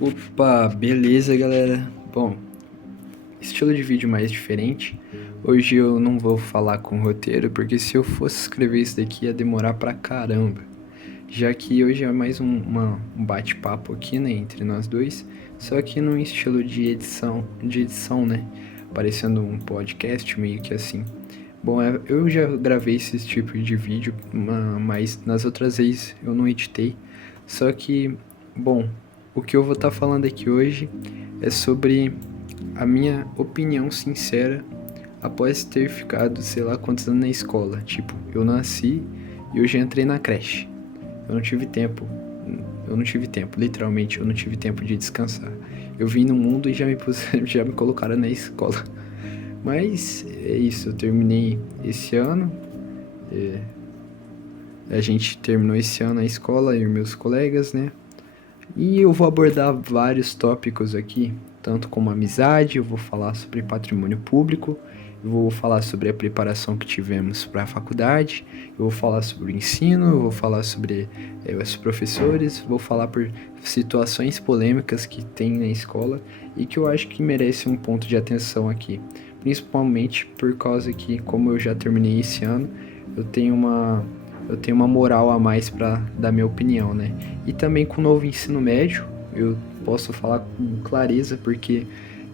Opa, beleza, galera? Bom, estilo de vídeo mais diferente. Hoje eu não vou falar com roteiro, porque se eu fosse escrever isso daqui ia demorar pra caramba. Já que hoje é mais um bate-papo aqui, né, entre nós dois, só que num estilo de edição, né? Parecendo um podcast, meio que assim. Bom, eu já gravei esse tipo de vídeo, mas nas outras vezes eu não editei. Só que, bom, o que eu vou estar falando aqui hoje é sobre a minha opinião sincera após ter ficado, sei lá quantos anos na escola. Tipo, eu nasci e eu já entrei na creche. Eu não tive tempo, literalmente, eu não tive tempo de descansar. Eu vim no mundo e já me colocaram na escola. Mas é isso, eu terminei esse ano. A gente terminou esse ano a escola, eu e meus colegas, né? E eu vou abordar vários tópicos aqui, tanto como amizade, eu vou falar sobre patrimônio público, eu vou falar sobre a preparação que tivemos para a faculdade, eu vou falar sobre o ensino, eu vou falar sobre os professores, vou falar por situações polêmicas que tem na escola e que eu acho que merece um ponto de atenção aqui, principalmente por causa que, como eu já terminei esse ano, eu tenho uma moral a mais para dar minha opinião, né? E também com o novo ensino médio, eu posso falar com clareza, porque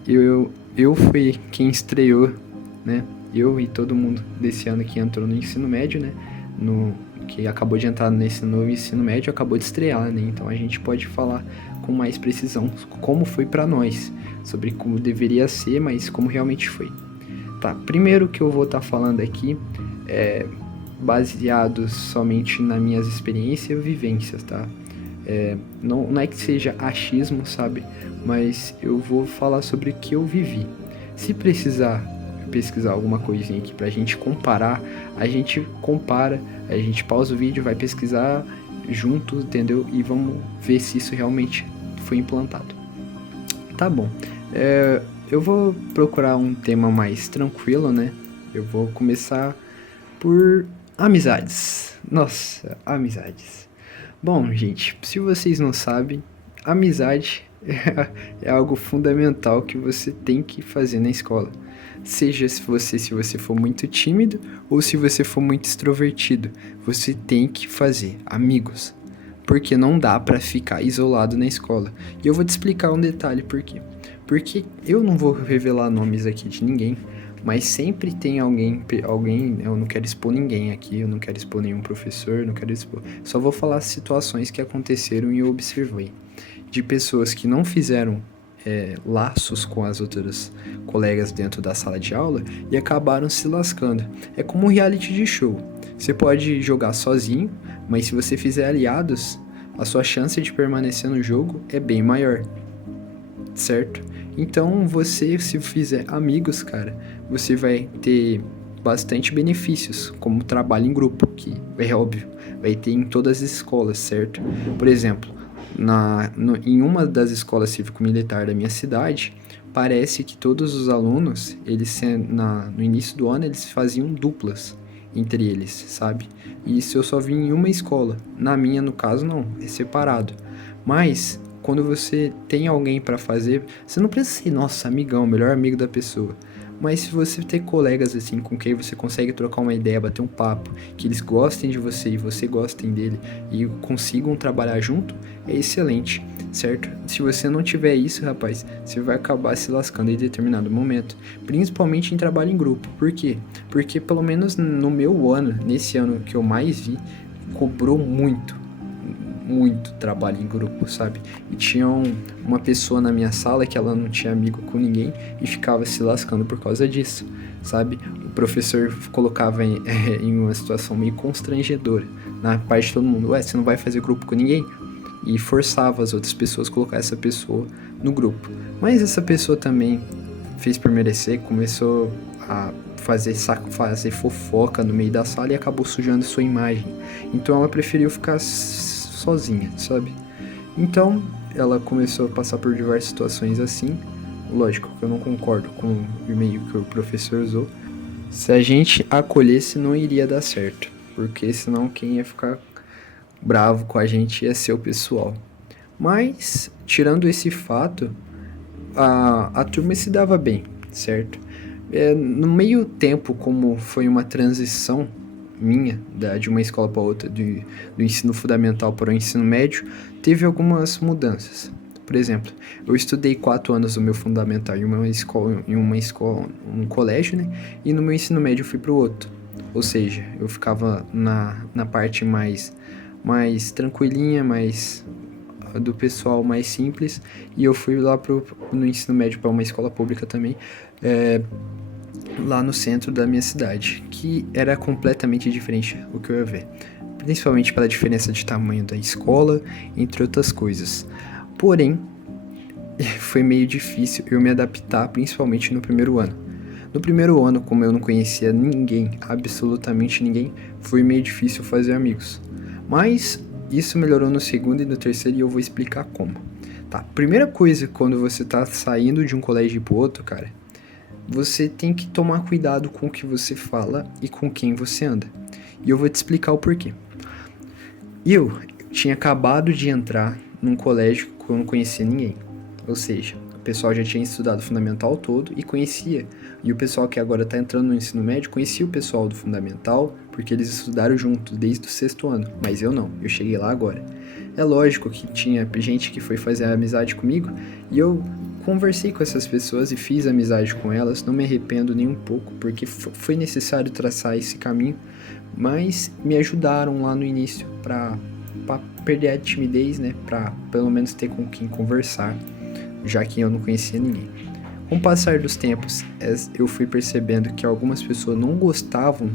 eu fui quem estreou, né? Eu e todo mundo desse ano que entrou no ensino médio, né? Que acabou de entrar nesse novo ensino médio, acabou de estrear, né? Então a gente pode falar com mais precisão como foi para nós, sobre como deveria ser, mas como realmente foi. Tá, primeiro que eu vou estar falando aqui é baseado somente nas minhas experiências e vivências, tá? Não é que seja achismo, sabe? Mas eu vou falar sobre o que eu vivi. Se precisar pesquisar alguma coisinha aqui pra gente comparar, a gente compara, a gente pausa o vídeo, vai pesquisar junto, entendeu? E vamos ver se isso realmente foi implantado. Tá bom. Eu vou procurar um tema mais tranquilo, né? Eu vou começar por amizades. Nossa, amizades. Bom, gente, se vocês não sabem, amizade é algo fundamental que você tem que fazer na escola. Seja se você for muito tímido ou se você for muito extrovertido, você tem que fazer amigos. Porque não dá pra ficar isolado na escola. E eu vou te explicar um detalhe por quê. Porque eu não vou revelar nomes aqui de ninguém, mas sempre tem alguém, eu não quero expor ninguém aqui, eu não quero expor nenhum professor, não quero expor. Só vou falar situações que aconteceram e eu observei. De pessoas que não fizeram laços com as outras colegas dentro da sala de aula e acabaram se lascando. É como um reality de show. Você pode jogar sozinho, mas se você fizer aliados, a sua chance de permanecer no jogo é bem maior, certo? Então você, se fizer amigos, cara, você vai ter bastante benefícios, como trabalho em grupo, que é óbvio, vai ter em todas as escolas, certo? Por exemplo, em uma das escolas cívico-militar da minha cidade, parece que todos os alunos, no início do ano, eles faziam duplas entre eles, sabe? E isso eu só vi em uma escola. Na minha, no caso, não, é separado. Mas quando você tem alguém para fazer, você não precisa ser, nossa, amigão, melhor amigo da pessoa. Mas se você ter colegas assim com quem você consegue trocar uma ideia, bater um papo, que eles gostem de você e você gostem dele e consigam trabalhar junto, é excelente, certo? Se você não tiver isso, rapaz, você vai acabar se lascando em determinado momento, principalmente em trabalho em grupo. Por quê? Porque pelo menos no meu ano, nesse ano que eu mais vi, cobrou muito trabalho em grupo, sabe? E tinha uma pessoa na minha sala que ela não tinha amigo com ninguém e ficava se lascando por causa disso, sabe? O professor colocava em uma situação meio constrangedora na parte de todo mundo. Ué, você não vai fazer grupo com ninguém? E forçava as outras pessoas a colocar essa pessoa no grupo. Mas essa pessoa também fez por merecer, começou a fazer fofoca no meio da sala e acabou sujando sua imagem. Então ela preferiu ficar sozinha, sabe? Então ela começou a passar por diversas situações assim. Lógico que eu não concordo com o e-mail que o professor usou. Se a gente acolhesse, não iria dar certo, porque senão quem ia ficar bravo com a gente ia ser o pessoal. Mas, tirando esse fato, a turma se dava bem, certo? No meio tempo, como foi uma transição minha, de uma escola para outra, do ensino fundamental para o ensino médio, teve algumas mudanças. Por exemplo, eu estudei 4 anos do meu fundamental em um colégio, né? E no meu ensino médio eu fui para o outro. Ou seja, eu ficava na parte mais tranquilinha, mais do pessoal mais simples, e eu fui lá no ensino médio para uma escola pública também, lá no centro da minha cidade, que era completamente diferente o que eu ia ver, principalmente pela diferença de tamanho da escola, entre outras coisas. Porém, foi meio difícil eu me adaptar, principalmente no primeiro ano. No primeiro ano, como eu não conhecia ninguém, absolutamente ninguém, foi meio difícil fazer amigos. Mas isso melhorou no segundo e no terceiro e eu vou explicar como. Tá, primeira coisa, quando você tá saindo de um colégio pro outro, cara, você tem que tomar cuidado com o que você fala e com quem você anda. E eu vou te explicar o porquê. Eu tinha acabado de entrar num colégio que eu não conhecia ninguém. Ou seja, o pessoal já tinha estudado o fundamental todo e conhecia. E o pessoal que agora está entrando no ensino médio conhecia o pessoal do fundamental, porque eles estudaram juntos desde o sexto ano. Mas eu não, eu cheguei lá agora. É lógico que tinha gente que foi fazer amizade comigo e eu conversei com essas pessoas e fiz amizade com elas, não me arrependo nem um pouco, porque foi necessário traçar esse caminho, mas me ajudaram lá no início para perder a timidez, né, para pelo menos ter com quem conversar, já que eu não conhecia ninguém. Com o passar dos tempos, eu fui percebendo que algumas pessoas não gostavam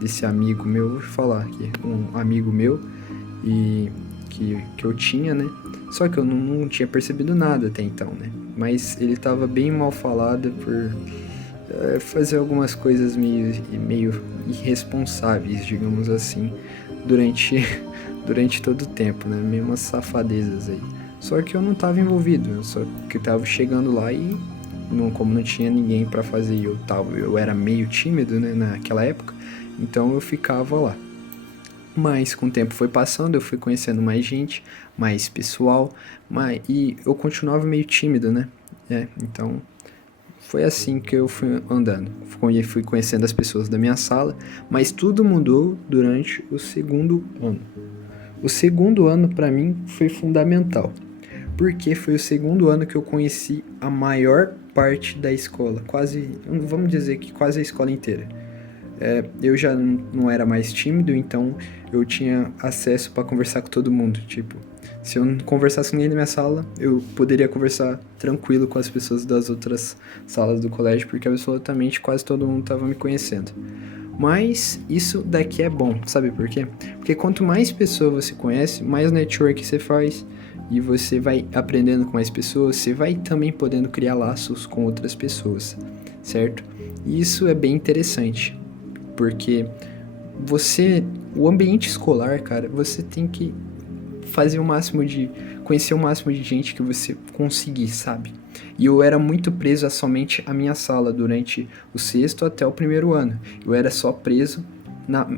desse amigo meu, vou falar aqui, um amigo meu, e que eu tinha, né? Só que eu não tinha percebido nada até então, né? Mas ele tava bem mal falado por fazer algumas coisas meio irresponsáveis, digamos assim, durante, durante todo o tempo, né? Meio umas safadezas aí. Só que eu não tava envolvido, eu só que eu tava chegando lá e como não tinha ninguém para fazer, eu era meio tímido, né, naquela época, então eu ficava lá. Mas com o tempo foi passando, eu fui conhecendo mais gente, mais pessoal, e eu continuava meio tímido, né? Então foi assim que eu fui andando. Fui conhecendo as pessoas da minha sala, mas tudo mudou durante o segundo ano. O segundo ano para mim foi fundamental, porque foi o segundo ano que eu conheci a maior parte da escola, quase, vamos dizer que quase a escola inteira. Eu já não era mais tímido, então eu tinha acesso para conversar com todo mundo. Tipo, se eu não conversasse com ninguém na minha sala, eu poderia conversar tranquilo com as pessoas das outras salas do colégio, porque absolutamente quase todo mundo estava me conhecendo. Mas isso daqui é bom, sabe por quê? Porque quanto mais pessoas você conhece, mais network você faz e você vai aprendendo com mais pessoas, você vai também podendo criar laços com outras pessoas, certo? E isso é bem interessante, porque o ambiente escolar, cara, você tem que fazer o máximo de conhecer o máximo de gente que você conseguir, sabe? E eu era muito preso a somente a minha sala durante o sexto até o primeiro ano. Eu era só preso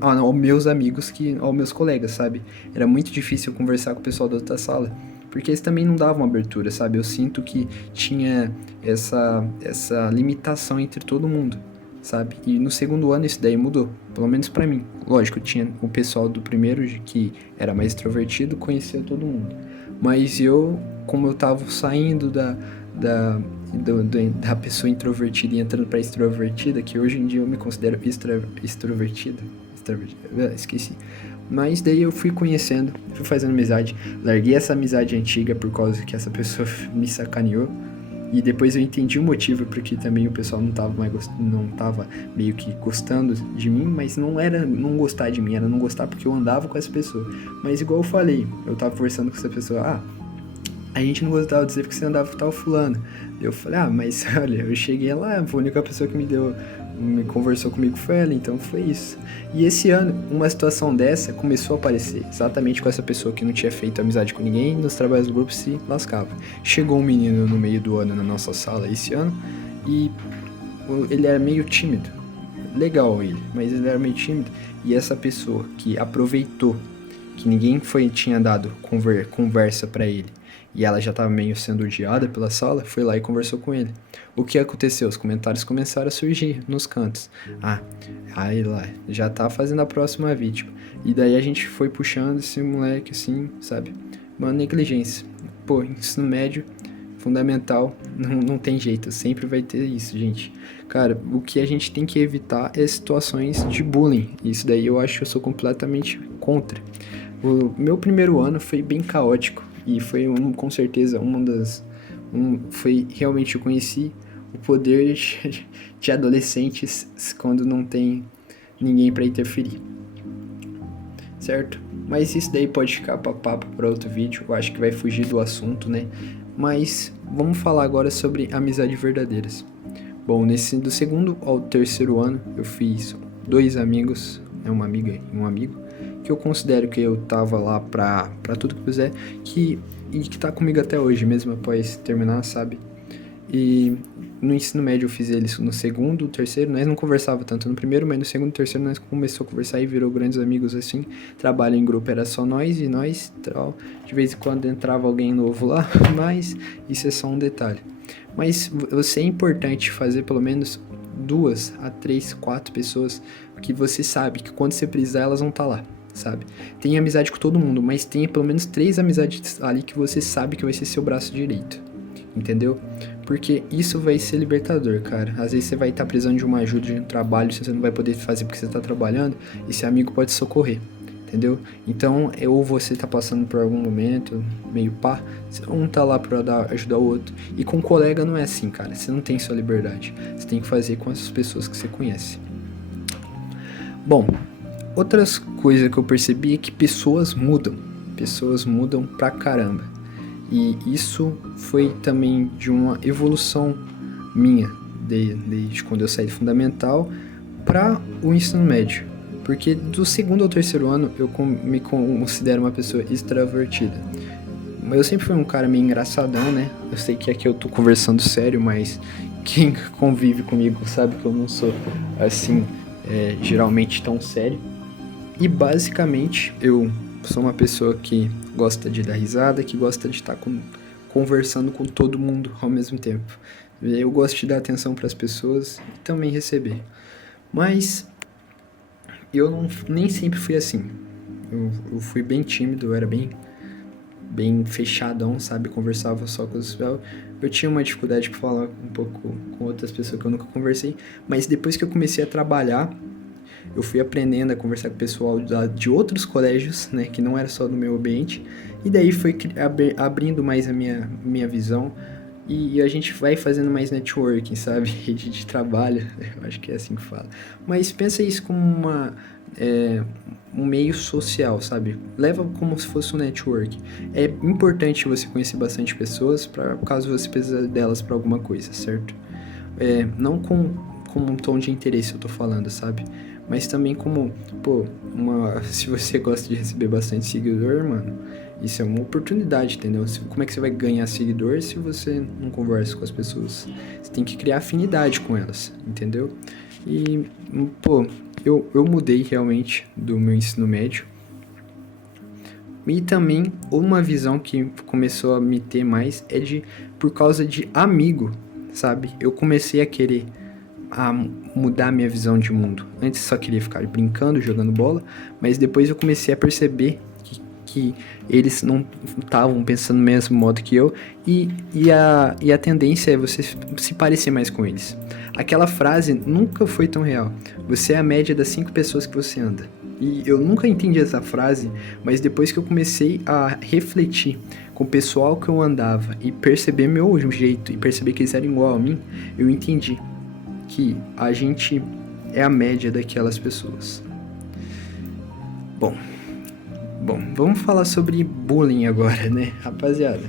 aos meus amigos, aos meus colegas, sabe? Era muito difícil conversar com o pessoal da outra sala, porque eles também não davam abertura, sabe? Eu sinto que tinha essa limitação entre todo mundo, sabe? E no segundo ano isso daí mudou, pelo menos pra mim. Lógico, tinha o pessoal do primeiro que era mais extrovertido, conhecia todo mundo. Mas eu, como eu tava saindo da pessoa introvertida e entrando pra extrovertida, que hoje em dia eu me considero extrovertida. Esqueci. Mas daí eu fui conhecendo, fui fazendo amizade. Larguei essa amizade antiga por causa que essa pessoa me sacaneou. E depois eu entendi o motivo porque também o pessoal não tava meio que gostando de mim, mas não era não gostar de mim, era não gostar porque eu andava com essa pessoa. Mas igual eu falei, eu tava conversando com essa pessoa, a gente não gostava de dizer porque você andava com tal fulano. Eu falei, mas olha, eu cheguei lá, a única pessoa que me conversou comigo foi ela, então foi isso. E esse ano, uma situação dessa começou a aparecer, exatamente com essa pessoa que não tinha feito amizade com ninguém, nos trabalhos do grupo se lascava. Chegou um menino no meio do ano na nossa sala esse ano, e ele era meio tímido. Legal ele, mas ele era meio tímido, e essa pessoa que aproveitou que ninguém tinha dado conversa pra ele, e ela já tava meio sendo odiada pela sala, foi lá e conversou com ele. O que aconteceu? Os comentários começaram a surgir nos cantos. Ah, aí lá, já tá fazendo a próxima vítima. E daí a gente foi puxando esse moleque assim, sabe? Uma negligência. Pô, ensino médio, fundamental, não tem jeito, sempre vai ter isso, gente. Cara, o que a gente tem que evitar é situações de bullying. Isso daí eu acho que eu sou completamente contra. O meu primeiro ano foi bem caótico e foi com certeza foi realmente eu conheci o poder de adolescentes quando não tem ninguém para interferir, certo? Mas isso daí pode ficar para papo para outro vídeo, eu acho que vai fugir do assunto, né? Mas vamos falar agora sobre amizade verdadeiras. Bom, do segundo ao terceiro ano eu fiz 2 amigos, uma amiga e um amigo, que eu considero que eu tava lá pra tudo que puser, e que tá comigo até hoje, mesmo após terminar, sabe? E no ensino médio eu fiz eles no segundo, terceiro, nós não conversava tanto no primeiro, mas no segundo e terceiro nós começou a conversar e virou grandes amigos assim. Trabalho em grupo era só nós e nós, tal. De vez em quando entrava alguém novo lá, mas isso é só um detalhe. Mas você é importante fazer pelo menos 2 a 3, 4 pessoas que você sabe que quando você precisar elas vão estar lá, sabe? Tenha amizade com todo mundo, mas tenha pelo menos 3 amizades ali que você sabe que vai ser seu braço direito, entendeu? Porque isso vai ser libertador, cara. Às vezes você vai estar precisando de uma ajuda, de um trabalho, você não vai poder fazer porque você está trabalhando, e esse amigo pode socorrer, entendeu? Então, ou você tá passando por algum momento meio pá, um tá lá pra ajudar o outro. E com colega não é assim, cara. Você não tem sua liberdade. Você tem que fazer com as pessoas que você conhece. Bom, outras coisas que eu percebi é que pessoas mudam. Pessoas mudam pra caramba. E isso foi também de uma evolução minha, desde quando eu saí do fundamental para o ensino médio. Porque do segundo ao terceiro ano eu me considero uma pessoa extrovertida. Eu sempre fui um cara meio engraçadão, né? Eu sei que aqui eu tô conversando sério, mas quem convive comigo sabe que eu não sou assim, geralmente tão sério. E basicamente eu sou uma pessoa que gosta de dar risada, que gosta de estar conversando com todo mundo ao mesmo tempo. Eu gosto de dar atenção para as pessoas e também receber. Mas eu nem sempre fui assim. Eu fui bem tímido, eu era bem fechadão, sabe? Conversava só com os... Eu tinha uma dificuldade para falar um pouco com outras pessoas que eu nunca conversei. Mas depois que eu comecei a trabalhar, eu fui aprendendo a conversar com o pessoal de outros colégios, né? Que não era só do meu ambiente. E daí foi abrindo mais a minha visão. E a gente vai fazendo mais networking, sabe? Rede de trabalho, eu acho que é assim que fala. Mas pensa isso como um meio social, sabe? Leva como se fosse um network. É importante você conhecer bastante pessoas, para caso você precise delas para alguma coisa, certo? Não com um tom de interesse eu tô falando, sabe? Mas também como, pô, se você gosta de receber bastante seguidor, mano, isso é uma oportunidade, entendeu? Como é que você vai ganhar seguidor se você não conversa com as pessoas? Você tem que criar afinidade com elas, entendeu? E, pô, eu mudei realmente do meu ensino médio. E também uma visão que começou a me ter mais por causa de amigo, sabe? Eu comecei a querer mudar minha visão de mundo. Antes só queria ficar brincando, jogando bola, mas depois eu comecei a perceber que eles não estavam pensando do mesmo modo que eu, e a tendência é você se parecer mais com eles. Aquela frase nunca foi tão real. Você é a média das 5 pessoas que você anda. E eu nunca entendi essa frase, mas depois que eu comecei a refletir com o pessoal que eu andava e perceber meu jeito e perceber que eles eram igual a mim, eu entendi que a gente é a média daquelas pessoas. Bom, vamos falar sobre bullying agora, né, rapaziada?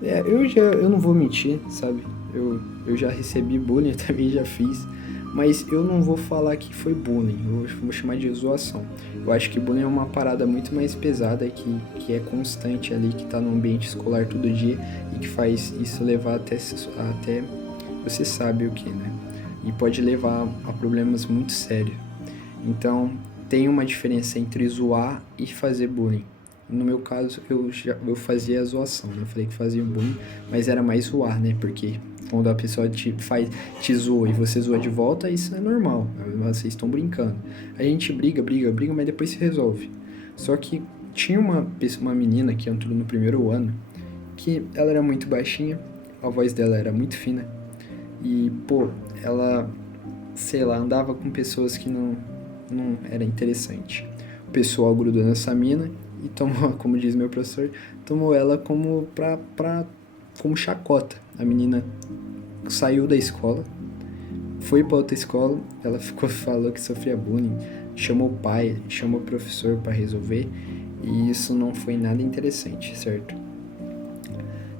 Eu não vou mentir, sabe? Eu já recebi bullying, eu também já fiz, mas eu não vou falar que foi bullying, eu vou chamar de zoação. Eu acho que bullying é uma parada muito mais pesada, que é constante ali, que tá no ambiente escolar todo dia e que faz isso levar até você sabe o que, né? E pode levar a problemas muito sérios. Então, tem uma diferença entre zoar e fazer bullying. No meu caso, eu fazia a zoação, né? Eu falei que fazia bullying, mas era mais zoar, né? Porque quando a pessoa te zoa e você zoa de volta, isso é normal. Vocês estão brincando. A gente briga, mas depois se resolve. Só que tinha uma menina que entrou no primeiro ano, que ela era muito baixinha, a voz dela era muito fina, e, pô, ela, sei lá, andava com pessoas que não era interessante. O pessoal grudou nessa mina e tomou, como diz meu professor, tomou ela como chacota. A menina saiu da escola, foi para outra escola, ela falou que sofria bullying, chamou o pai, chamou o professor para resolver, e isso não foi nada interessante, certo?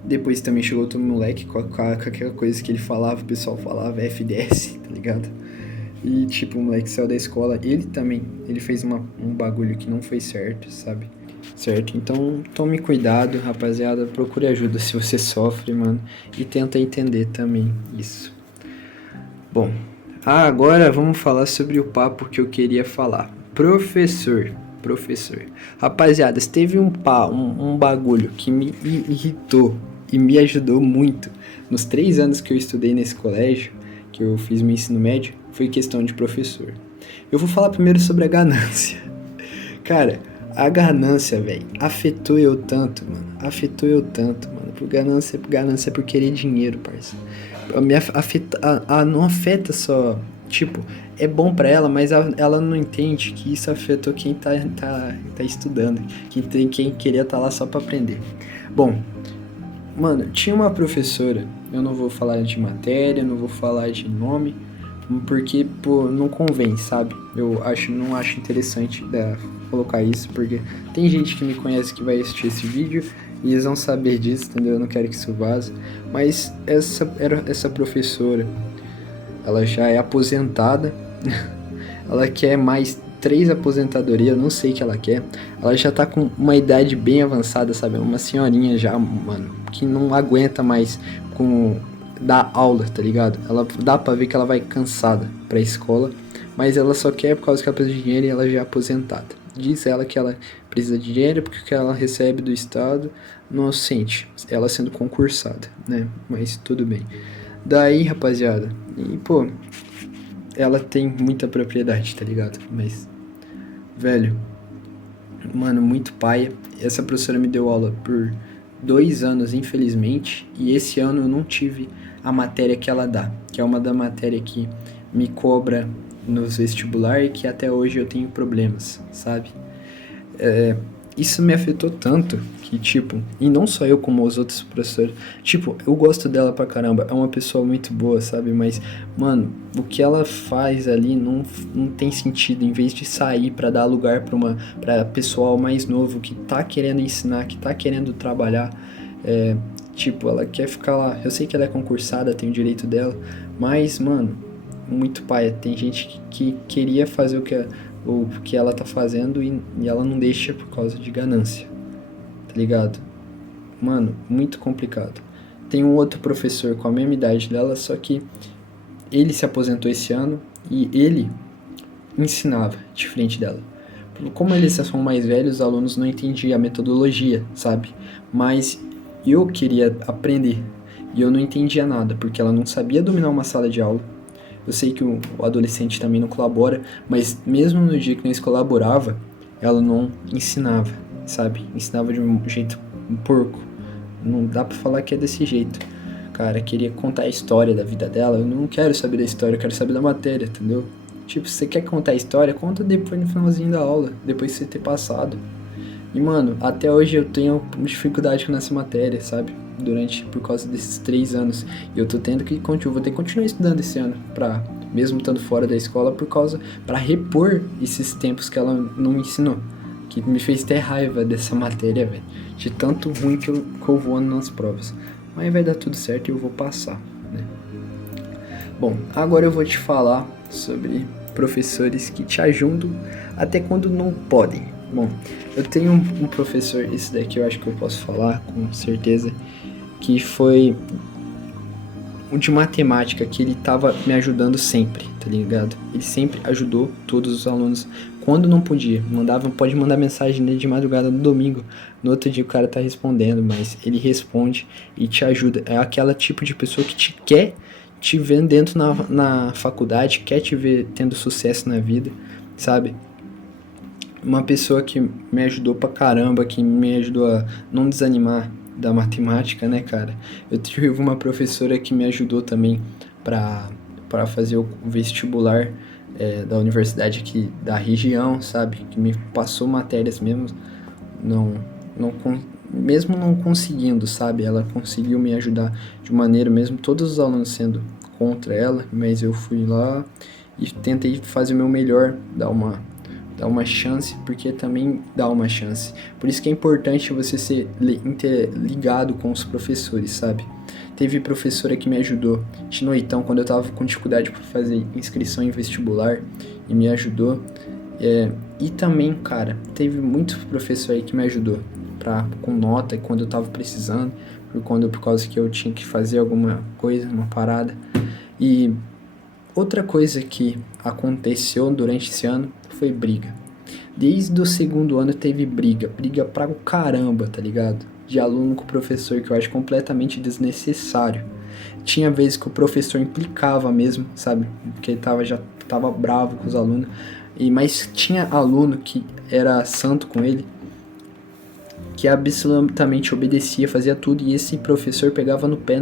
Depois também chegou outro moleque com aquela coisa que ele falava, o pessoal falava FDS, tá ligado? E tipo, o moleque saiu da escola, ele fez um bagulho que não foi certo, sabe? Certo? Então tome cuidado, rapaziada, procure ajuda se você sofre, mano, e tenta entender também isso. Bom, agora vamos falar sobre o papo que eu queria falar. Professor. Rapaziada, teve um bagulho que me irritou e me ajudou muito nos 3 anos que eu estudei nesse colégio, que eu fiz meu ensino médio, foi questão de professor. Eu vou falar primeiro sobre a ganância. Cara, a ganância, velho, afetou eu tanto, mano. Por ganância por querer dinheiro, parça. Não afeta só, tipo, é bom pra ela, mas ela não entende que isso afetou quem tá estudando, quem queria estar lá só pra aprender. Bom, mano, tinha uma professora, eu não vou falar de matéria, não vou falar de nome, porque, pô, não convém, sabe? Não acho interessante colocar isso, porque tem gente que me conhece que vai assistir esse vídeo e eles vão saber disso, entendeu? Eu não quero que isso vaze. Mas essa professora, ela já é aposentada, ela quer mais 3 aposentadorias, eu não sei o que ela quer. Ela já tá com uma idade bem avançada, sabe? Uma senhorinha já, mano, que não aguenta mais dar aula, tá ligado? Ela dá pra ver que ela vai cansada pra escola, mas ela só quer por causa que ela precisa de dinheiro e ela já é aposentada. Diz ela que ela precisa de dinheiro porque o que ela recebe do Estado não sente, ela sendo concursada, né? Mas tudo bem. Daí, rapaziada, e pô, ela tem muita propriedade, tá ligado? Mas, velho, mano, muito paia. Essa professora me deu aula por 2 anos, infelizmente, e esse ano eu não tive a matéria que ela dá, que é uma da matéria que me cobra nos vestibular e que até hoje eu tenho problemas, sabe? Isso me afetou tanto que, tipo, e não só eu como os outros professores, tipo, eu gosto dela pra caramba, é uma pessoa muito boa, sabe? Mas, mano, o que ela faz ali não tem sentido. Em vez de sair pra dar lugar pra pessoal mais novo que tá querendo ensinar, que tá querendo trabalhar, tipo, ela quer ficar lá. Eu sei que ela é concursada, tem o direito dela, mas, mano, muito paia. Tem gente que queria fazer o que ela tá fazendo e ela não deixa por causa de ganância, tá ligado? Mano, muito complicado. Tem um outro professor com a mesma idade dela, só que ele se aposentou esse ano e ele ensinava de frente dela. Como eles são mais velhos, os alunos não entendiam a metodologia, sabe? Mas eu queria aprender e eu não entendia nada, porque ela não sabia dominar uma sala de aula. Eu sei que o adolescente também não colabora, mas mesmo no dia que nós colaborava, ela não ensinava, sabe? Ensinava de um jeito porco. Não dá pra falar que é desse jeito. Cara, queria contar a história da vida dela. Eu não quero saber da história, eu quero saber da matéria, entendeu? Tipo, se você quer contar a história, conta depois no finalzinho da aula, depois de você ter passado. E, mano, até hoje eu tenho dificuldade com essa matéria, sabe? Por causa desses 3 anos. E eu tô tendo que vou ter que continuar estudando esse ano, mesmo estando fora da escola, pra repor esses tempos que ela não me ensinou. Que me fez ter raiva dessa matéria, velho. De tanto ruim que eu vou nas provas. Mas vai dar tudo certo e eu vou passar, né? Bom, agora eu vou te falar sobre professores que te ajudam até quando não podem. Bom, eu tenho um professor, esse daqui eu acho que eu posso falar com certeza, que foi o de matemática, que ele tava me ajudando sempre, tá ligado? Ele sempre ajudou todos os alunos quando não podia. Pode mandar mensagem nele de madrugada no domingo. No outro dia o cara tá respondendo, mas ele responde e te ajuda. É aquela tipo de pessoa que quer te ver dentro na faculdade, quer te ver tendo sucesso na vida, sabe? Uma pessoa que me ajudou pra caramba, que me ajudou a não desanimar da matemática, né, cara? Eu tive uma professora que me ajudou também pra fazer o vestibular da universidade aqui da região, sabe? Que me passou matérias mesmo, não, mesmo não conseguindo, sabe? Ela conseguiu me ajudar de maneira, mesmo todos os alunos sendo contra ela, mas eu fui lá e tentei fazer o meu melhor, dar uma chance, porque também dá uma chance. Por isso que é importante você ser ligado com os professores, sabe? Teve professora que me ajudou de noitão, quando eu tava com dificuldade para fazer inscrição em vestibular, e me ajudou. E também, cara, teve muito professor aí que me ajudou com nota quando eu tava precisando, por causa que eu tinha que fazer alguma coisa, uma parada. E outra coisa que aconteceu durante esse ano foi briga. Desde o segundo ano teve briga pra caramba, tá ligado? De aluno com professor, que eu acho completamente desnecessário. Tinha vezes que o professor implicava mesmo, sabe? Porque ele já tava bravo com os alunos. Mas tinha aluno que era santo com ele, que absolutamente obedecia, fazia tudo, e esse professor pegava no pé,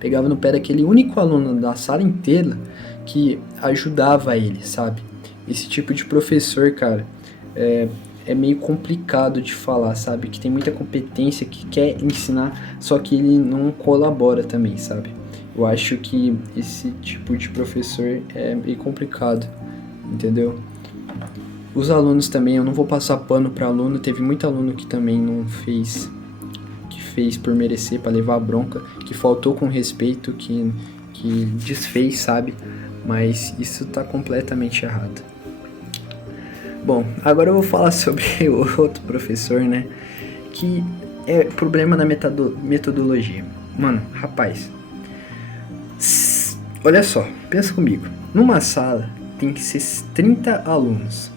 pegava no pé daquele único aluno da sala inteira que ajudava ele, sabe? Esse tipo de professor, cara, é meio complicado de falar, sabe? Que tem muita competência, que quer ensinar, só que ele não colabora também, sabe? Eu acho que esse tipo de professor é meio complicado, entendeu? Os alunos também, eu não vou passar pano para aluno, teve muito aluno que também não fez, que fez por merecer, para levar a bronca, que faltou com respeito, que desfez, sabe? Mas isso tá completamente errado. Bom, agora eu vou falar sobre o outro professor, né? Que é problema na metodologia. Mano, rapaz, olha só, pensa comigo. Numa sala tem que ser 30 alunos.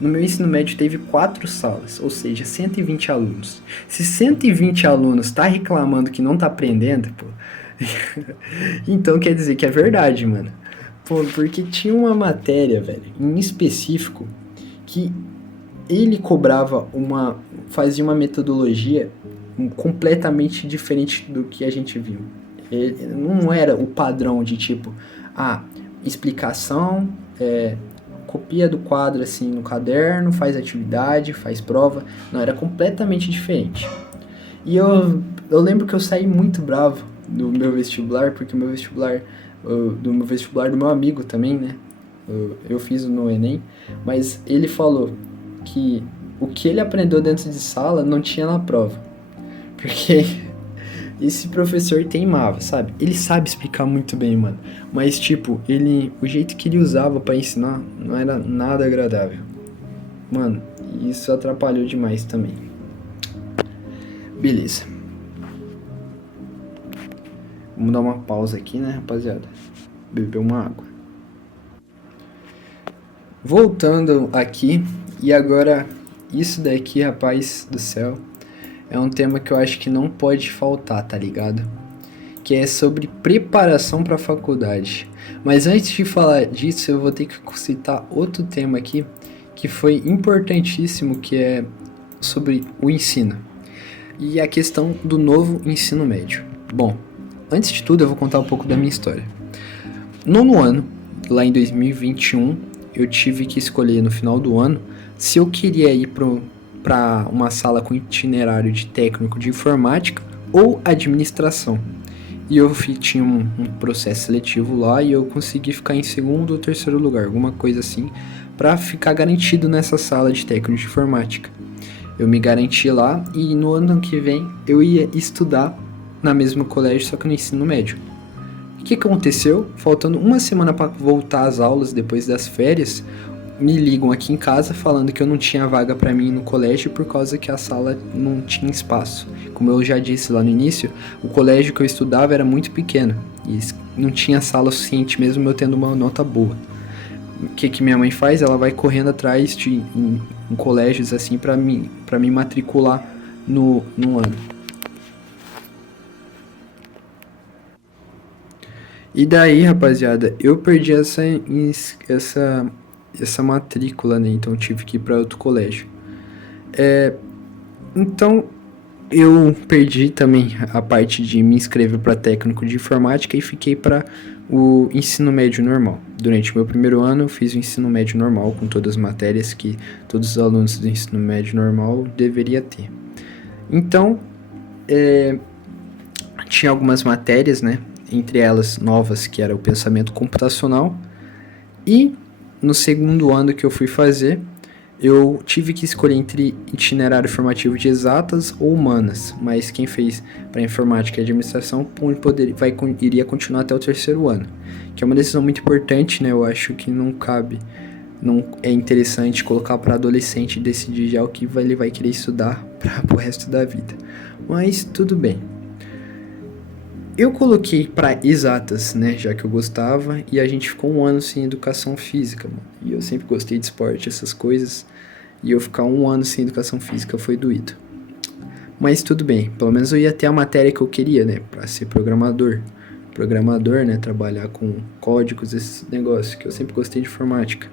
No meu ensino médio teve 4 salas, ou seja, 120 alunos. Se 120 alunos tá reclamando que não tá aprendendo, pô, então quer dizer que é verdade, mano. Pô, porque tinha uma matéria, velho, em específico, que ele fazia uma metodologia completamente diferente do que a gente viu. Ele não era o padrão de tipo, explicação, copia do quadro assim no caderno, faz atividade, faz prova. Não, era completamente diferente. E eu lembro que eu saí muito bravo do meu vestibular, porque do meu vestibular do meu amigo também, né? Eu fiz no Enem, mas ele falou que o que ele aprendeu dentro de sala não tinha na prova. Porque esse professor teimava, sabe? Ele sabe explicar muito bem, mano. Mas, tipo, o jeito que ele usava pra ensinar não era nada agradável. Mano, isso atrapalhou demais também. Beleza. Vamos dar uma pausa aqui, né, rapaziada? Beber uma água. Voltando aqui, e agora, isso daqui, rapaz do céu, é um tema que eu acho que não pode faltar, tá ligado? Que é sobre preparação para a faculdade. Mas antes de falar disso, eu vou ter que citar outro tema aqui, que foi importantíssimo, que é sobre o ensino. E a questão do novo ensino médio. Bom, antes de tudo eu vou contar um pouco da minha história. No ano, lá em 2021, eu tive que escolher no final do ano se eu queria ir para uma sala com itinerário de técnico de informática ou administração. E eu tinha um processo seletivo lá e eu consegui ficar em segundo ou terceiro lugar, alguma coisa assim, para ficar garantido nessa sala de técnico de informática. Eu me garanti lá e no ano que vem eu ia estudar na mesma colégio, só que no ensino médio. O que aconteceu? Faltando uma semana para voltar às aulas depois das férias, me ligam aqui em casa falando que eu não tinha vaga para mim no colégio por causa que a sala não tinha espaço. Como eu já disse lá no início, o colégio que eu estudava era muito pequeno e não tinha sala suficiente mesmo eu tendo uma nota boa. que minha mãe faz? Ela vai correndo atrás em colégios assim para me matricular no ano. E daí, rapaziada, eu perdi essa matrícula, né? Então tive que ir para outro colégio. Então eu perdi também a parte de me inscrever para técnico de informática e fiquei para o ensino médio normal. Durante o meu primeiro ano, eu fiz o ensino médio normal com todas as matérias que todos os alunos do ensino médio normal deveria ter. Então, tinha algumas matérias, né? Entre elas novas, que era o pensamento computacional. E no segundo ano que eu fui fazer, eu tive que escolher entre itinerário formativo de exatas ou humanas, mas quem fez para informática e administração iria continuar até o terceiro ano, que é uma decisão muito importante, né? Eu acho que não é interessante colocar para adolescente decidir já o que ele vai querer estudar para o resto da vida, mas tudo bem. Eu coloquei para exatas, né, já que eu gostava, e a gente ficou um ano sem educação física, mano. E eu sempre gostei de esporte, essas coisas, e eu ficar um ano sem educação física foi doído. Mas tudo bem, pelo menos eu ia ter a matéria que eu queria, né, para ser programador. Programador, né, trabalhar com códigos, esses negócios, que eu sempre gostei de informática.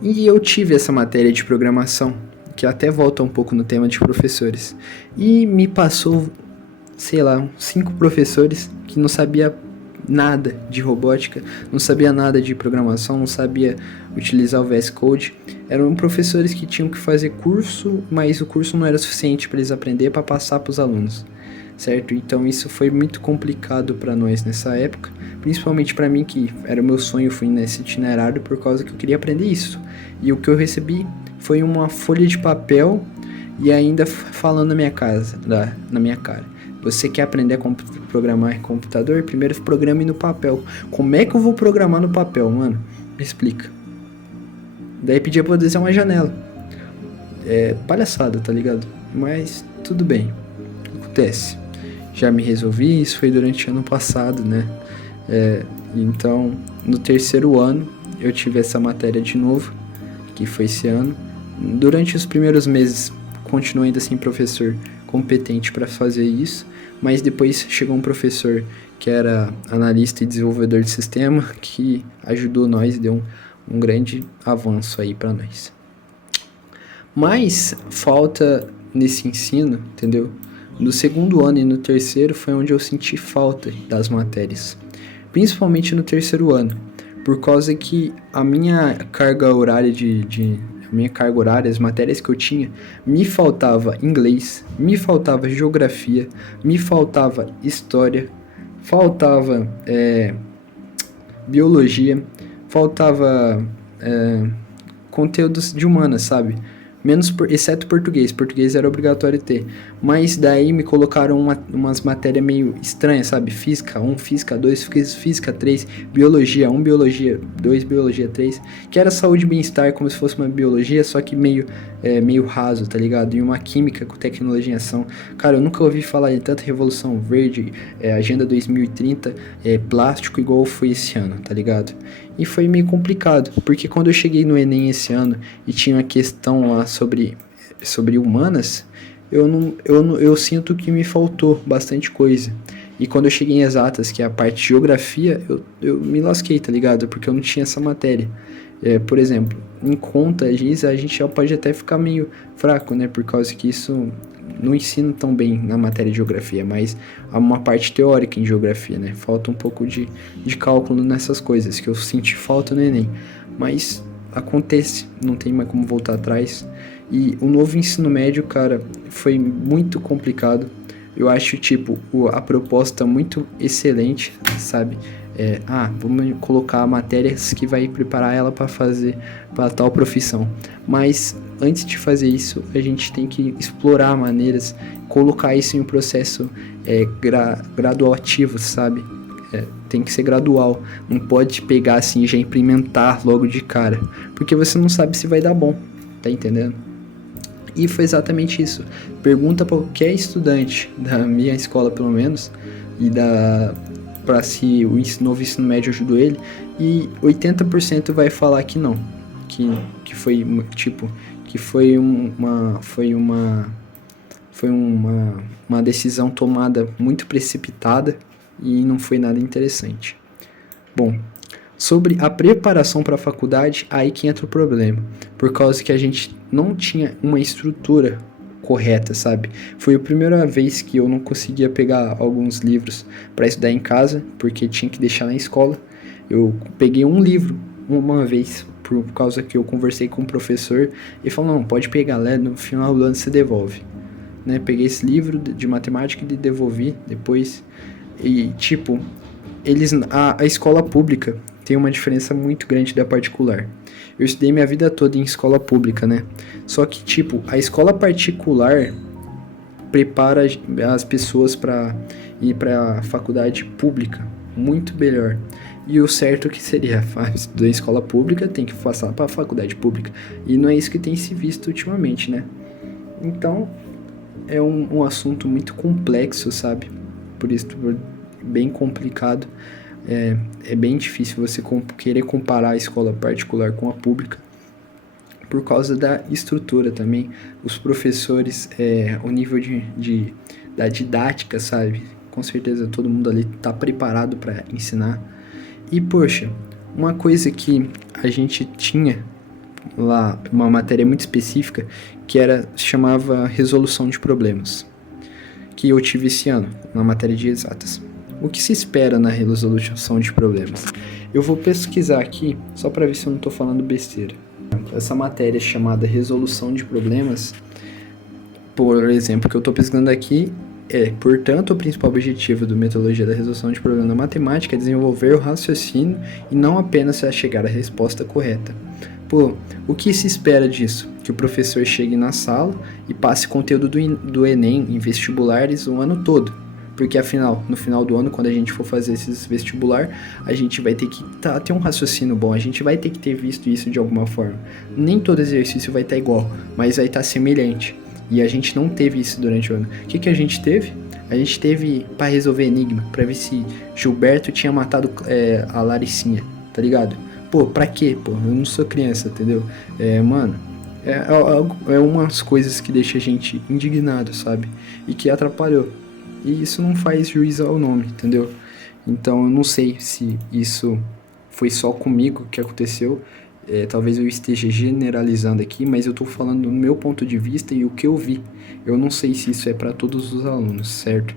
E eu tive essa matéria de programação, que até volta um pouco no tema de professores. E me passou, sei lá, 5 professores que não sabia nada de robótica, não sabia nada de programação, não sabia utilizar o VS Code. Eram professores que tinham que fazer curso, mas o curso não era suficiente para eles aprender para passar para os alunos, certo? Então isso foi muito complicado para nós nessa época, principalmente para mim, que era o meu sonho, fui nesse itinerário por causa que eu queria aprender isso. E o que eu recebi foi uma folha de papel e ainda falando na minha cara. Você quer aprender a programar em computador? Primeiro programe no papel. Como é que eu vou programar no papel, mano? Me explica. Daí pedia pra eu desenhar uma janela. É palhaçada, tá ligado? Mas tudo bem. Acontece. Já me resolvi, isso foi durante o ano passado, né? Então, no terceiro ano, eu tive essa matéria de novo, que foi esse ano. Durante os primeiros meses, continuei ainda sem professor competente para fazer isso, mas depois chegou um professor que era analista e desenvolvedor de sistema, que ajudou nós e deu um grande avanço aí para nós. Mas falta nesse ensino, entendeu? No segundo ano e no terceiro foi onde eu senti falta das matérias, principalmente no terceiro ano, por causa que a minha carga horária as matérias que eu tinha, me faltava inglês, me faltava geografia, me faltava história, faltava biologia, faltava conteúdos de humanas, sabe? Exceto português. Português era obrigatório ter. Mas daí me colocaram umas matérias meio estranhas, sabe? Física 1, Física 2, Física 3, Biologia 1, Biologia 2, Biologia 3. Que era saúde e bem-estar, como se fosse uma biologia, só que meio raso, tá ligado? E uma química com tecnologia em ação. Cara, eu nunca ouvi falar de tanta Revolução Verde, Agenda 2030, plástico igual foi esse ano, tá ligado? E foi meio complicado, porque quando eu cheguei no Enem esse ano e tinha uma questão lá sobre humanas, eu sinto que me faltou bastante coisa. E quando eu cheguei em exatas, que é a parte de geografia, eu me lasquei, tá ligado? Porque eu não tinha essa matéria. Por exemplo, em contas, a gente já pode até ficar meio fraco, né? Por causa que isso não ensina tão bem na matéria de geografia, mas há uma parte teórica em geografia, né? Falta um pouco de cálculo nessas coisas, que eu senti falta no Enem. Mas acontece, não tem mais como voltar atrás. E o novo ensino médio, cara, foi muito complicado. Eu acho, a proposta muito excelente, sabe? Vamos colocar matérias que vai preparar ela para fazer para tal profissão. Mas antes de fazer isso, a gente tem que explorar maneiras, colocar isso em um processo graduativo, sabe? Tem que ser gradual, não pode pegar assim e já implementar logo de cara, porque você não sabe se vai dar bom, tá entendendo? E foi exatamente isso. Pergunta para qualquer estudante da minha escola, pelo menos, e para se o novo ensino médio ajudou ele, e 80% vai falar que não, que foi tipo, que foi uma decisão tomada muito precipitada e não foi nada interessante. Bom, sobre a preparação para a faculdade, aí que entra o problema, por causa que a gente não tinha uma estrutura correta, sabe? Foi a primeira vez que eu não conseguia pegar alguns livros para estudar em casa, porque tinha que deixar na escola. Eu peguei um livro uma vez, por causa que eu conversei com o professor, e falou, não, pode pegar, né? No final do ano você devolve. Né? Peguei esse livro de matemática e devolvi depois. E, tipo, a escola pública tem uma diferença muito grande da particular. Eu estudei minha vida toda em escola pública, né? Só que, tipo, a escola particular prepara as pessoas para ir para a faculdade pública muito melhor. E o certo que seria, estudar em escola pública tem que passar para a faculdade pública. E não é isso que tem se visto ultimamente, né? Então, é um assunto muito complexo, sabe? Por isso, bem complicado. É bem difícil você querer comparar a escola particular com a pública, por causa da estrutura também. Os professores, o nível da didática, sabe? Com certeza todo mundo ali está preparado para ensinar. E, poxa, uma coisa que a gente tinha lá, uma matéria muito específica, que se chamava resolução de problemas, que eu tive esse ano, na matéria de exatas. O que se espera na resolução de problemas? Eu vou pesquisar aqui, só para ver se eu não estou falando besteira. Essa matéria chamada resolução de problemas, por exemplo, que eu estou pesquisando aqui, portanto, o principal objetivo da metodologia da resolução de problemas na matemática é desenvolver o raciocínio e não apenas chegar à resposta correta. Pô, o que se espera disso? Que o professor chegue na sala e passe conteúdo do Enem em vestibulares o ano todo. Porque afinal, no final do ano, quando a gente for fazer esses vestibular, a gente vai ter que ter um raciocínio bom, a gente vai ter que ter visto isso de alguma forma. Nem todo exercício vai estar igual, mas vai estar semelhante. E a gente não teve isso durante o ano. O que a gente teve? A gente teve para resolver enigma, para ver se Gilberto tinha matado a Laricinha, tá ligado? Pô, pra quê? Pô, eu não sou criança, entendeu? Mano, é umas coisas que deixa a gente indignado, sabe? E que atrapalhou. E isso não faz juízo ao nome, entendeu? Então eu não sei se isso foi só comigo que aconteceu. Talvez eu esteja generalizando aqui, mas eu tô falando do meu ponto de vista e o que eu vi. Eu não sei se isso é para todos os alunos, certo?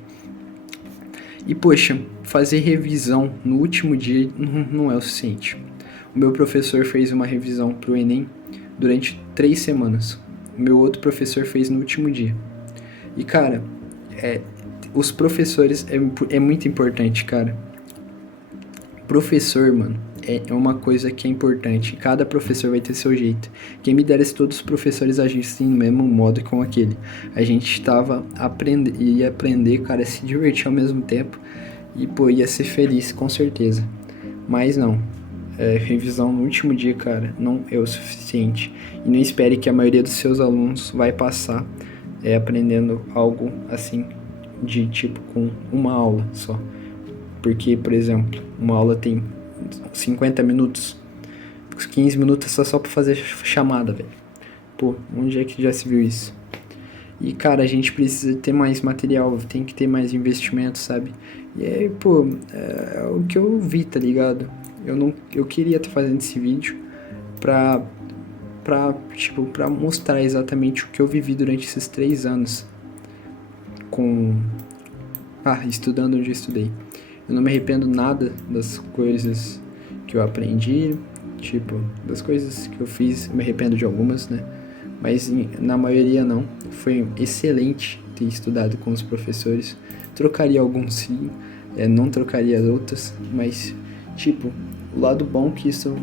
E poxa, fazer revisão no último dia não é o suficiente. O meu professor fez uma revisão pro Enem durante 3 semanas. O meu outro professor fez no último dia. E cara, os professores é muito importante, cara. Professor, mano, é uma coisa que é importante. Cada professor vai ter seu jeito. Quem me dera se todos os professores agissem no mesmo modo com aquele. A gente ia aprender, cara, se divertir ao mesmo tempo. E, pô, ia ser feliz, com certeza. Mas não. Revisão no último dia, cara, não é o suficiente. E não espere que a maioria dos seus alunos vai passar aprendendo algo assim, de tipo com uma aula só. Porque, por exemplo, uma aula tem 50 minutos, 15 minutos só pra fazer chamada, velho. Pô, onde é que já se viu isso? E, cara, a gente precisa ter mais material, tem que ter mais investimento, sabe? E aí, pô, é o que eu vi, tá ligado? Eu queria estar fazendo esse vídeo pra mostrar exatamente o que eu vivi durante esses 3 anos estudando onde eu estudei. Eu não me arrependo nada das coisas que eu aprendi, das coisas que eu fiz, eu me arrependo de algumas, né? Mas na maioria não. Foi excelente ter estudado com os professores. Trocaria alguns sim, não trocaria outros, mas o lado bom que isso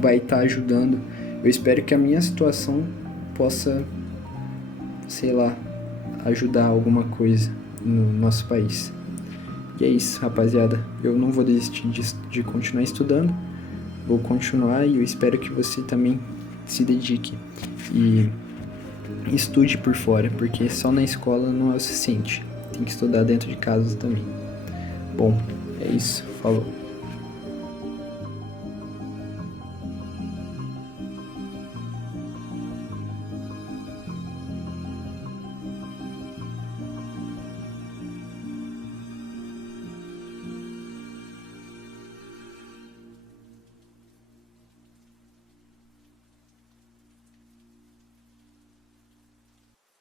vai estar ajudando. Eu espero que a minha situação possa, sei lá, ajudar alguma coisa no nosso país. E é isso, rapaziada. Eu não vou desistir de continuar estudando. Vou continuar e eu espero que você também se dedique e estude por fora, porque só na escola não é o suficiente. Tem que estudar dentro de casa também. Bom, é isso. Falou.